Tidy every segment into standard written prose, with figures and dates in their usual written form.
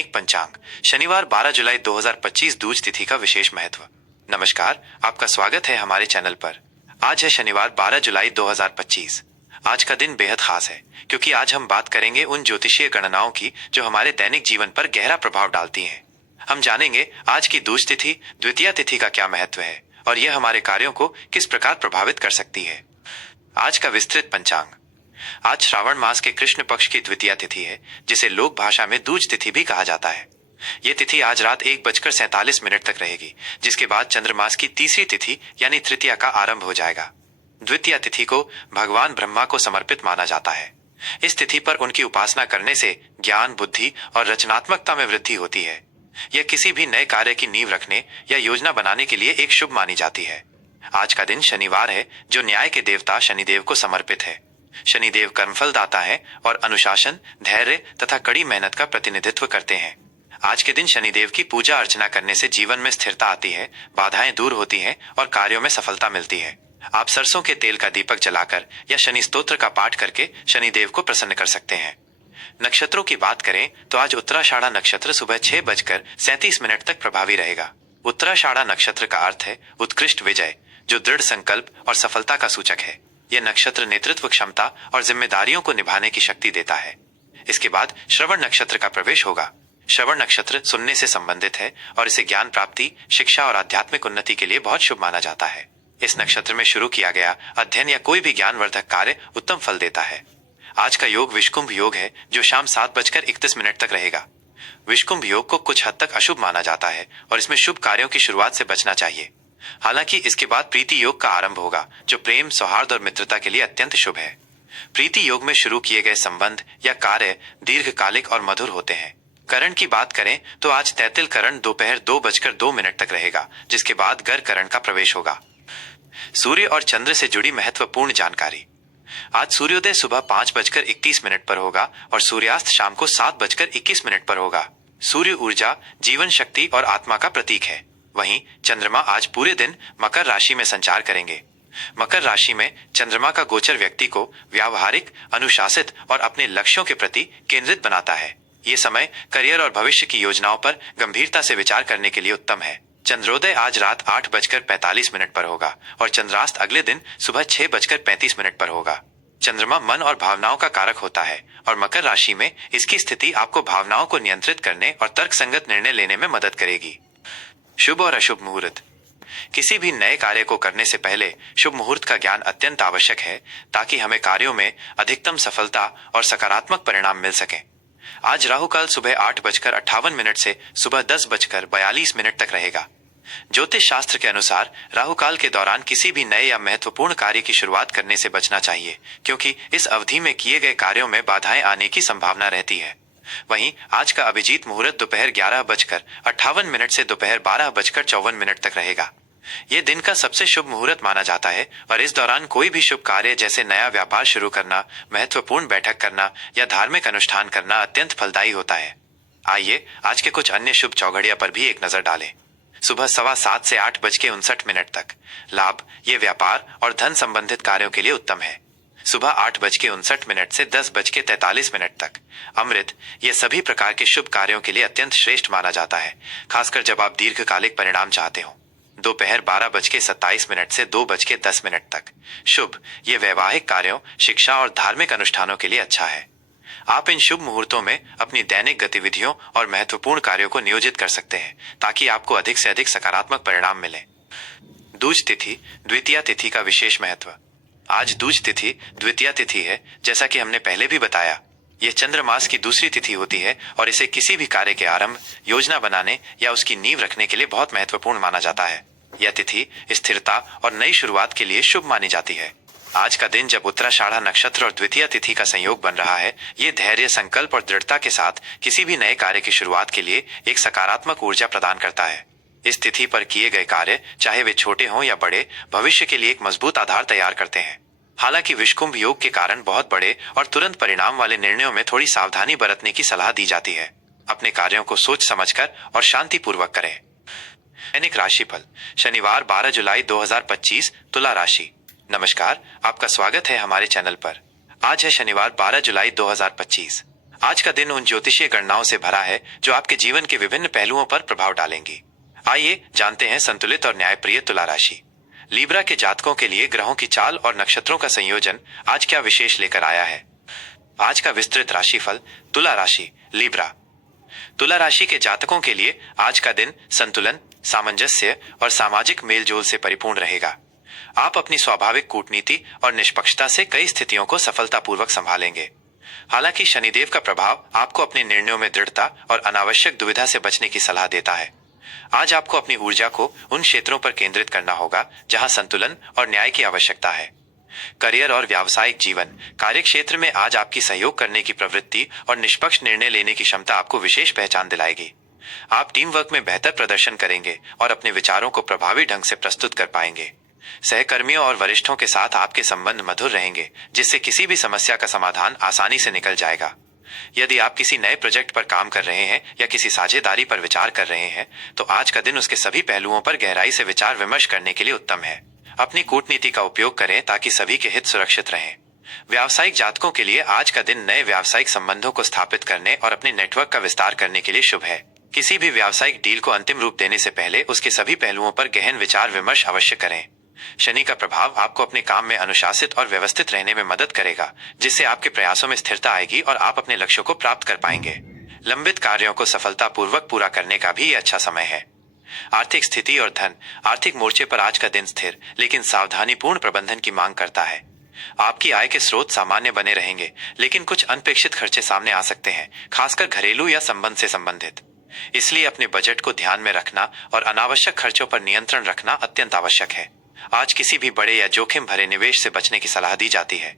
दैनिक पंचांग शनिवार 12 जुलाई 2025 दूज तिथि का विशेष महत्व। नमस्कार, आपका स्वागत है हमारे चैनल पर। आज है शनिवार 12 जुलाई 2025। आज का दिन बेहद खास है क्योंकि आज हम बात करेंगे उन ज्योतिषीय गणनाओं की जो हमारे दैनिक जीवन पर गहरा प्रभाव डालती हैं। हम जानेंगे आज की दूज तिथि द्वितीया तिथि का क्या महत्व है और यह हमारे कार्यों को किस प्रकार प्रभावित कर सकती है। आज का विस्तृत पंचांग। आज श्रावण मास के कृष्ण पक्ष की द्वितीया तिथि है, जिसे लोक भाषा में दूज तिथि भी कहा जाता है। ये तिथि आज रात 1:47 तक रहेगी, जिसके बाद चंद्रमास की तीसरी तिथि यानी तृतीया का आरंभ हो जाएगा। द्वितीया तिथि को भगवान ब्रह्मा को समर्पित माना जाता है। इस तिथि पर उनकी उपासना करने से ज्ञान, बुद्धि और रचनात्मकता में वृद्धि होती है। यह किसी भी नए कार्य की नींव रखने या योजना बनाने के लिए एक शुभ मानी जाती है। आज का दिन शनिवार है, जो न्याय के देवता शनिदेव को समर्पित है। शनिदेव कर्मफल दाता है और अनुशासन, धैर्य तथा कड़ी मेहनत का प्रतिनिधित्व करते हैं। आज के दिन शनिदेव की पूजा अर्चना करने से जीवन में स्थिरता आती है, बाधाएं दूर होती हैं और कार्यों में सफलता मिलती है। आप सरसों के तेल का दीपक जलाकर या शनि स्तोत्र का पाठ करके शनिदेव को प्रसन्न कर सकते हैं। नक्षत्रों की बात करें तो आज उत्तराषाढ़ा नक्षत्र सुबह 6:37 तक प्रभावी रहेगा। उत्तराषाढ़ा नक्षत्र का अर्थ है उत्कृष्ट विजय, जो दृढ़ संकल्प और सफलता का सूचक है। यह नक्षत्र नेतृत्व क्षमता और जिम्मेदारियों को निभाने की शक्ति देता है। इसके बाद श्रवण नक्षत्र का प्रवेश होगा। श्रवण नक्षत्र सुनने से संबंधित है और इसे ज्ञान प्राप्ति, शिक्षा और आध्यात्मिक उन्नति के लिए बहुत शुभ माना जाता है। इस नक्षत्र में शुरू किया गया अध्ययन या कोई भी ज्ञानवर्धक कार्य उत्तम फल देता है। आज का योग विषकुंभ योग है, जो शाम 7:31 तक रहेगा। विषकुंभ योग को कुछ हद तक अशुभ माना जाता है और इसमें शुभ कार्यों की शुरुआत से बचना चाहिए। हालांकि इसके बाद प्रीति योग का आरंभ होगा, जो प्रेम, सौहार्द और मित्रता के लिए अत्यंत शुभ है। प्रीति योग में शुरू किए गए संबंध या कार्य दीर्घकालिक और मधुर होते हैं। करण की बात करें तो आज तैतिल करण दोपहर 2:02 तक रहेगा, जिसके बाद गर करण का प्रवेश होगा। सूर्य और चंद्र से जुड़ी महत्वपूर्ण जानकारी। आज सूर्योदय सुबह 5:31 पर होगा और सूर्यास्त शाम को 7:21 पर होगा। सूर्य ऊर्जा, जीवन शक्ति और आत्मा का प्रतीक है। वहीं चंद्रमा आज पूरे दिन मकर राशि में संचार करेंगे। मकर राशि में चंद्रमा का गोचर व्यक्ति को व्यावहारिक, अनुशासित और अपने लक्ष्यों के प्रति केंद्रित बनाता है। ये समय करियर और भविष्य की योजनाओं पर गंभीरता से विचार करने के लिए उत्तम है। चंद्रोदय आज रात 8:45 पर होगा और चंद्रास्त अगले दिन सुबह 6:35 पर होगा। चंद्रमा मन और भावनाओं का कारक होता है और मकर राशि में इसकी स्थिति आपको भावनाओं को नियंत्रित करने और तर्कसंगत निर्णय लेने में मदद करेगी। शुभ और अशुभ मुहूर्त। किसी भी नए कार्य को करने से पहले शुभ मुहूर्त का ज्ञान अत्यंत आवश्यक है, ताकि हमें कार्यों में अधिकतम सफलता और सकारात्मक परिणाम मिल सके। आज राहु काल सुबह 8:58 से सुबह 10:42 तक रहेगा। ज्योतिष शास्त्र के अनुसार राहु काल के दौरान किसी भी नए या महत्वपूर्ण कार्य की शुरुआत करने से बचना चाहिए, क्योंककि इस अवधि में किए गए कार्यों में बाधाएं आने की संभावना रहती है। वहीं आज का अभिजीत मुहूर्त दोपहर 11:58 से दोपहर 12:54 तक रहेगा। ये दिन का सबसे शुभ मुहूर्त माना जाता है और इस दौरान कोई भी शुभ कार्य जैसे नया व्यापार शुरू करना, महत्वपूर्ण बैठक करना या धार्मिक अनुष्ठान करना अत्यंत फलदायी होता है। आइए आज के कुछ अन्य शुभ चौघड़िया पर भी एक नजर डालें। सुबह 7:15 से 8:59 तक लाभ, ये व्यापार और धन संबंधित कार्यों के लिए उत्तम है। सुबह 8:59 से 10:43 तक अमृत, ये सभी प्रकार के शुभ कार्यों के लिए अत्यंत श्रेष्ठ माना जाता है, खासकर जब आप दीर्घकालिक परिणाम चाहते हो। दोपहर 12:27 से 2:10 तक शुभ, ये वैवाहिक कार्यों, शिक्षा और धार्मिक अनुष्ठानों के लिए अच्छा है। आप इन शुभ मुहूर्तों में अपनी दैनिक गतिविधियों और महत्वपूर्ण कार्यों को नियोजित कर सकते हैं, ताकि आपको अधिक से अधिक सकारात्मक परिणाम मिले। दूज तिथि द्वितीया तिथि का विशेष महत्व। आज दूज तिथि द्वितीया तिथि है। जैसा कि हमने पहले भी बताया, यह चंद्रमास की दूसरी तिथि होती है और इसे किसी भी कार्य के आरंभ, योजना बनाने या उसकी नींव रखने के लिए बहुत महत्वपूर्ण माना जाता है। यह तिथि स्थिरता और नई शुरुआत के लिए शुभ मानी जाती है। आज का दिन जब उत्तराषाढ़ा नक्षत्र और द्वितीया तिथि का संयोग बन रहा है, ये धैर्य, संकल्प और दृढ़ता के साथ किसी भी नए कार्य की शुरुआत के लिए एक सकारात्मक ऊर्जा प्रदान करता है। इस तिथि पर किए गए कार्य, चाहे वे छोटे हों या बड़े, भविष्य के लिए एक मजबूत आधार तैयार करते हैं। हालांकि विषकुंभ योग के कारण बहुत बड़े और तुरंत परिणाम वाले निर्णयों में थोड़ी सावधानी बरतने की सलाह दी जाती है। अपने कार्यों को सोच समझकर और शांतिपूर्वक करें। दैनिक राशिफल शनिवार 12 जुलाई 2025 तुला राशि। नमस्कार, आपका स्वागत है हमारे चैनल पर। आज है शनिवार 12 जुलाई 2025। आज का दिन उन ज्योतिषीय गणनाओं से भरा है जो आपके जीवन के विभिन्न पहलुओं पर प्रभाव डालेंगी। आइए जानते हैं संतुलित और न्यायप्रिय तुला राशि। लीब्रा के जातकों के लिए ग्रहों की चाल और नक्षत्रों का संयोजन आज क्या विशेष लेकर आया है। आज का विस्तृत राशिफल। तुला राशि, लीब्रा। तुला राशि के जातकों के लिए आज का दिन संतुलन, सामंजस्य और सामाजिक मेलजोल से परिपूर्ण रहेगा। आप अपनी स्वाभाविक कूटनीति और निष्पक्षता से कई स्थितियों को सफलतापूर्वक संभालेंगे। हालांकि शनिदेव का प्रभाव आपको अपने निर्णयों में दृढ़ता और अनावश्यक दुविधा से बचने की सलाह देता है। आज आपको अपनी ऊर्जा को उन क्षेत्रों पर केंद्रित करना होगा जहां संतुलन और न्याय की आवश्यकता है। करियर और व्यावसायिक जीवन। कार्य क्षेत्र में आज आपकी सहयोग करने की प्रवृत्ति और निष्पक्ष निर्णय लेने की क्षमता आपको विशेष पहचान दिलाएगी। आप टीम वर्क में बेहतर प्रदर्शन करेंगे और अपने विचारों को प्रभावी ढंग से प्रस्तुत कर पाएंगे। सहकर्मियों और वरिष्ठों के साथ आपके संबंध मधुर रहेंगे, जिससे किसी भी समस्या का समाधान आसानी से निकल जाएगा। यदि आप किसी नए प्रोजेक्ट पर काम कर रहे हैं या किसी साझेदारी पर विचार कर रहे हैं, तो आज का दिन उसके सभी पहलुओं पर गहराई से विचार विमर्श करने के लिए उत्तम है। अपनी कूटनीति का उपयोग करें ताकि सभी के हित सुरक्षित रहें। व्यावसायिक जातकों के लिए आज का दिन नए व्यावसायिक संबंधों को स्थापित करने और अपने नेटवर्क का विस्तार करने के लिए शुभ है। किसी भी व्यावसायिक डील को अंतिम रूप देने से पहले उसके सभी पहलुओं पर गहन विचार विमर्श अवश्य करें। शनि का प्रभाव आपको अपने काम में अनुशासित और व्यवस्थित रहने में मदद करेगा, जिससे आपके प्रयासों में स्थिरता आएगी और आप अपने लक्ष्यों को प्राप्त कर पाएंगे। लंबित कार्यों को सफलतापूर्वक पूरा करने का भी ये अच्छा समय है। आर्थिक स्थिति और धन। आर्थिक मोर्चे पर आज का दिन स्थिर लेकिन सावधानीपूर्ण प्रबंधन की मांग करता है। आपकी आय के स्रोत सामान्य बने रहेंगे, लेकिन कुछ अनपेक्षित खर्चे सामने आ सकते हैं, खासकर घरेलू या संबंध से संबंधित। इसलिए अपने बजट को ध्यान में रखना और अनावश्यक खर्चों पर नियंत्रण रखना अत्यंत आवश्यक है। आज किसी भी बड़े या जोखिम भरे निवेश से बचने की सलाह दी जाती है।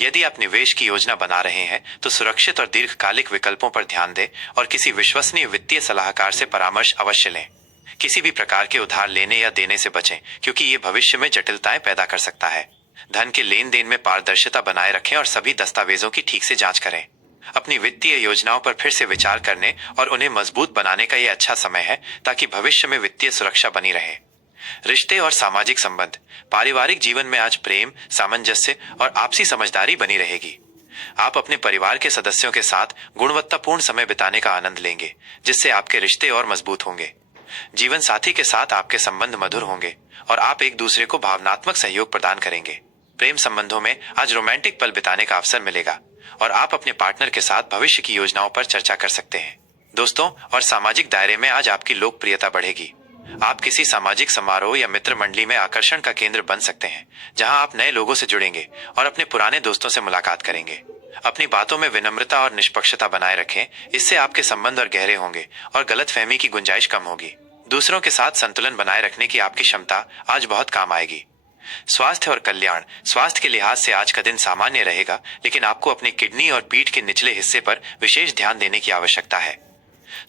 यदि आप निवेश की योजना बना रहे हैं तो सुरक्षित और दीर्घकालिक विकल्पों पर ध्यान दें और किसी विश्वसनीय वित्तीय सलाहकार से परामर्श अवश्य लें। किसी भी प्रकार के उधार लेने या देने से बचें, क्योंकि ये भविष्य में जटिलताएं पैदा कर सकता है। धन के लेन देन में पारदर्शिता बनाए रखें और सभी दस्तावेजों की ठीक से जांच करें। अपनी वित्तीय योजनाओं पर फिर से विचार करने और उन्हें मजबूत बनाने का यह अच्छा समय है, ताकि भविष्य में वित्तीय सुरक्षा बनी रहे। रिश्ते और सामाजिक संबंध। पारिवारिक जीवन में आज प्रेम, सामंजस्य और आपसी समझदारी बनी रहेगी। आप अपने परिवार के सदस्यों के साथ गुणवत्तापूर्ण समय बिताने का आनंद लेंगे, जिससे आपके रिश्ते और मजबूत होंगे। जीवन साथी के साथ आपके संबंध मधुर होंगे और आप एक दूसरे को भावनात्मक सहयोग प्रदान करेंगे। प्रेम संबंधों में आज रोमांटिक पल बिताने का अवसर मिलेगा और आप अपने पार्टनर के साथ भविष्य की योजनाओं पर चर्चा कर सकते हैं। दोस्तों और सामाजिक दायरे में आज आपकी लोकप्रियता बढ़ेगी। आप किसी सामाजिक समारोह या मित्र मंडली में आकर्षण का केंद्र बन सकते हैं, जहां आप नए लोगों से जुड़ेंगे और अपने पुराने दोस्तों से मुलाकात करेंगे। अपनी बातों में विनम्रता और निष्पक्षता बनाए रखें, इससे आपके संबंध और गहरे होंगे और गलतफहमी की गुंजाइश कम होगी। दूसरों के साथ संतुलन बनाए रखने की आपकी क्षमता आज बहुत काम आएगी। स्वास्थ्य और कल्याण। स्वास्थ्य के लिहाज से आज का दिन सामान्य रहेगा, लेकिन आपको अपनी किडनी और पीठ के निचले हिस्से पर विशेष ध्यान देने की आवश्यकता है।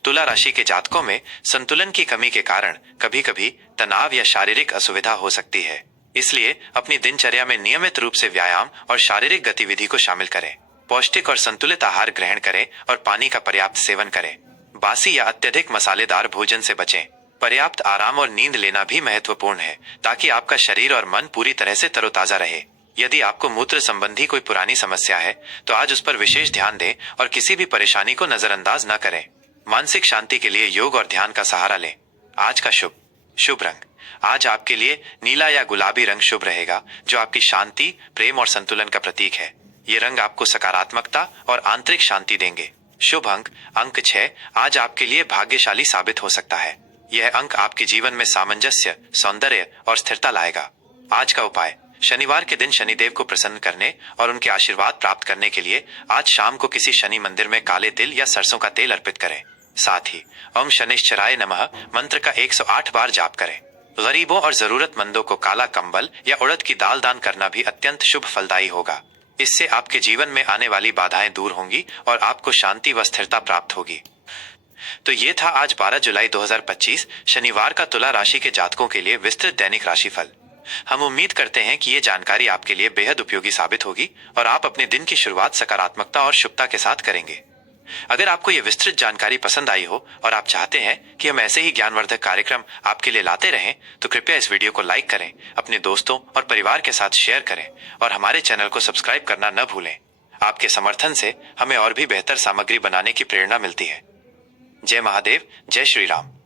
तुला राशि के जातकों में संतुलन की कमी के कारण कभी कभी तनाव या शारीरिक असुविधा हो सकती है। इसलिए अपनी दिनचर्या में नियमित रूप से व्यायाम और शारीरिक गतिविधि को शामिल करें। पौष्टिक और संतुलित आहार ग्रहण करें और पानी का पर्याप्त सेवन करें। बासी या अत्यधिक मसालेदार भोजन से बचें। पर्याप्त आराम और नींद लेना भी महत्वपूर्ण है, ताकि आपका शरीर और मन पूरी तरह से तरोताजा रहे। यदि आपको मूत्र संबंधी कोई पुरानी समस्या है, तो आज उस पर विशेष ध्यान दें और किसी भी परेशानी को नजरअंदाज न करें। मानसिक शांति के लिए योग और ध्यान का सहारा लें। आज का शुभ रंग। आज आपके लिए नीला या गुलाबी रंग शुभ रहेगा, जो आपकी शांति, प्रेम और संतुलन का प्रतीक है। ये रंग आपको सकारात्मकता और आंतरिक शांति देंगे। शुभ अंक 6 आज आपके लिए भाग्यशाली साबित हो सकता है। यह अंक आपके जीवन में सामंजस्य, सौंदर्य और स्थिरता लाएगा। आज का उपाय। शनिवार के दिन शनिदेव को प्रसन्न करने और उनके आशीर्वाद प्राप्त करने के लिए आज शाम को किसी शनि मंदिर में काले तिल या सरसों का तेल अर्पित करें। साथ ही ओम शनिश्चराय नमः मंत्र का 108 बार जाप करें। गरीबों और जरूरतमंदों को काला कंबल या उड़द की दाल दान करना भी अत्यंत शुभ फलदायी होगा। इससे आपके जीवन में आने वाली बाधाएं दूर होंगी और आपको शांति व स्थिरता प्राप्त होगी। तो ये था आज 12 जुलाई 2025 शनिवार का तुला राशि के जातकों के लिए विस्तृत दैनिक राशिफल। हम उम्मीद करते हैं कि ये जानकारी आपके लिए बेहद उपयोगी साबित होगी और आप अपने दिन की शुरुआत सकारात्मकता और शुभता के साथ करेंगे। अगर आपको ये विस्तृत जानकारी पसंद आई हो और आप चाहते हैं कि हम ऐसे ही ज्ञानवर्धक कार्यक्रम आपके लिए लाते रहें, तो कृपया इस वीडियो को लाइक करें, अपने दोस्तों और परिवार के साथ शेयर करें और हमारे चैनल को सब्सक्राइब करना न भूलें। आपके समर्थन से हमें और भी बेहतर सामग्री बनाने की प्रेरणा मिलती है। जय महादेव, जय श्री राम।